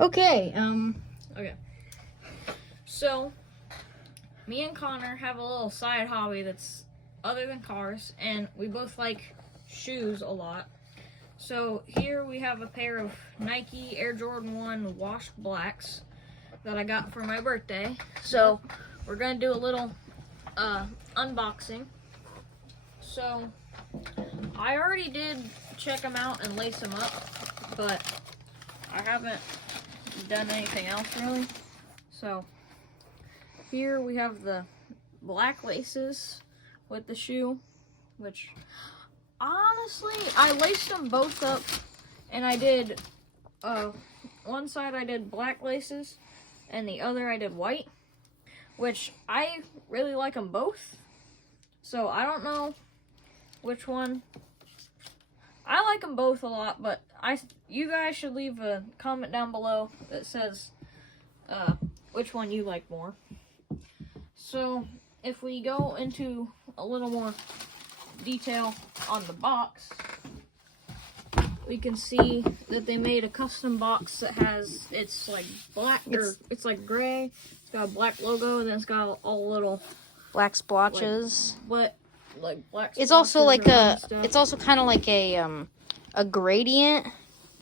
Okay, Okay. So, me and Connor have a little side hobby that's other than cars, and we both like shoes a lot. So, here we have a pair of Nike Air Jordan 1 washed blacks that I got for my birthday. So, we're going to do a little unboxing. So, I already did check them out and lace them up, but I haven't done anything else really. So here we have the black laces with the shoe, which honestly I laced them both up, and I did one side I did black laces and the other I did white, which I really like them both. So I don't know which one. I like them both a lot, but you guys should leave a comment down below that says which one you like more. So if we go into a little more detail on the box, we can see that they made a custom box that has, it's like black, or it's like gray, it's got a black logo, and then it's got all little black splotches. Like black. It's also like it's also kind of like a gradient.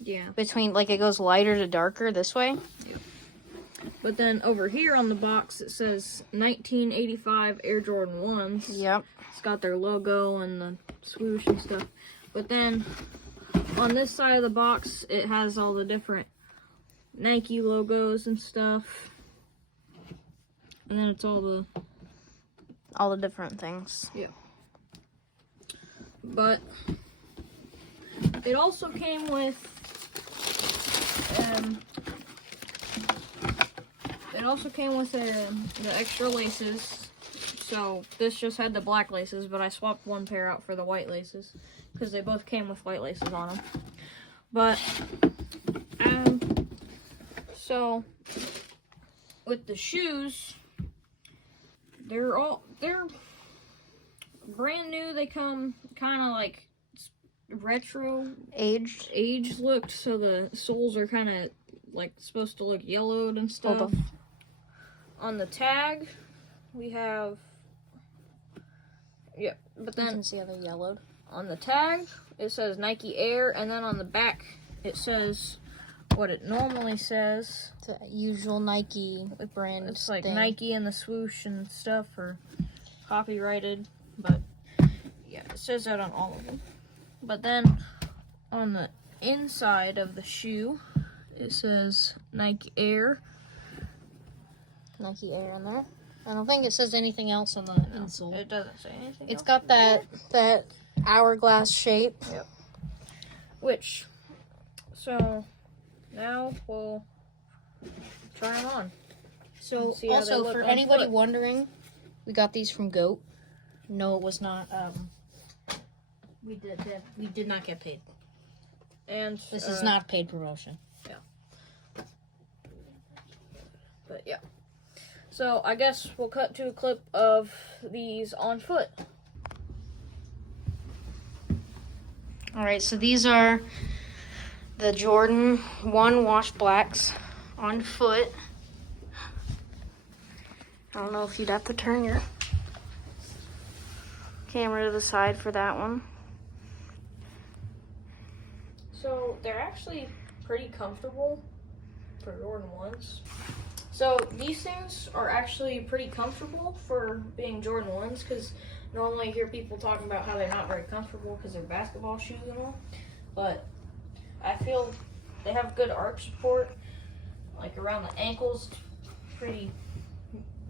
Yeah. Between, like, it goes lighter to darker this way. Yeah. But then over here on the box it says 1985 Air Jordan 1s. Yep. It's got their logo and the swoosh and stuff. But then on this side of the box it has all the different Nike logos and stuff. And then it's all the different things. Yeah. But it also came with the extra laces. So this just had the black laces, but I swapped one pair out for the white laces because they both came with white laces on them. But so with the shoes, they're brand new. They come kind of like retro aged looked, so the soles are kind of like supposed to look yellowed and stuff. Hold on. On the tag we have, but then you can see how they're yellowed. On the tag it says Nike Air, and then on the back it says what it normally says. It's a usual Nike brand. It's like thing. Nike and the swoosh and stuff are copyrighted, but yeah, it says that on all of them. But then on the inside of the shoe it says Nike Air. Nike Air on there. I don't think it says anything else on the insole. It doesn't say anything. It's got that hourglass shape. Yep. So now we'll try them on. So also for anybody wondering, we got these from Goat. No, it was not. We did not get paid. And this is not paid promotion. Yeah. But yeah. So I guess we'll cut to a clip of these on foot. Alright, so these are the Jordan 1 washed blacks on foot. I don't know if you'd have to turn your camera to the side for that one. So they're actually pretty comfortable for Jordan 1s. So these things are actually pretty comfortable for being Jordan 1s, because normally I hear people talking about how they're not very comfortable because they're basketball shoes and all. But I feel they have good arch support, like around the ankles, pretty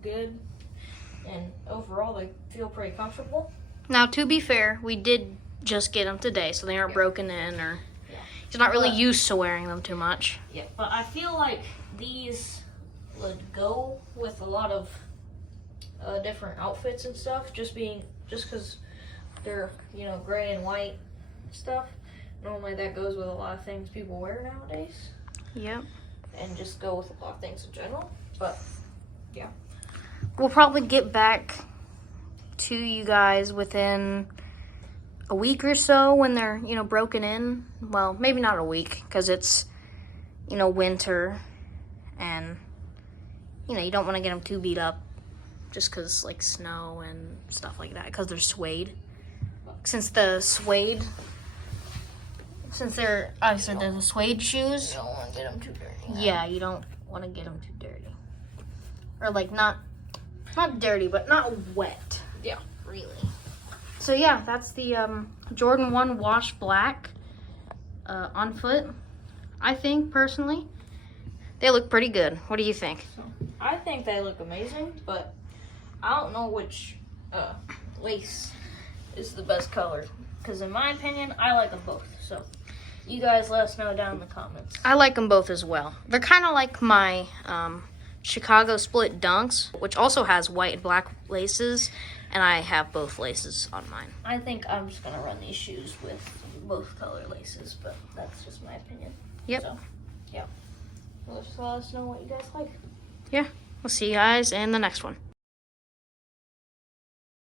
good. And overall they feel pretty comfortable. Now, to be fair, we did just get them today, so they aren't broken in, or he's not really used to wearing them too much. Yeah, but I feel like these would go with a lot of different outfits and stuff, just because they're, gray and white stuff. Normally that goes with a lot of things people wear nowadays. Yep. And just go with a lot of things in general. But yeah, we'll probably get back to you guys within a week or so when they're, broken in. Well, maybe not a week, because it's, winter and you know, you don't want to get them too beat up just because like snow and stuff like that, because they're suede. Since they're obviously they're the suede shoes. You don't want to get them too dirty. Yeah, you don't want to get them too dirty, or like not dirty, but not wet. Yeah, really. So yeah, that's the Jordan 1 Wash Black on foot. I think personally they look pretty good. What do you think? So, I think they look amazing, but I don't know which lace is the best color. Because in my opinion, I like them both. So you guys let us know down in the comments. I like them both as well. They're kind of like my Chicago Split Dunks, which also has white and black laces, and I have both laces on mine. I think I'm just going to run these shoes with both color laces, but that's just my opinion. Yep. So, yeah. Well, just let us know what you guys like. Yeah. We'll see you guys in the next one.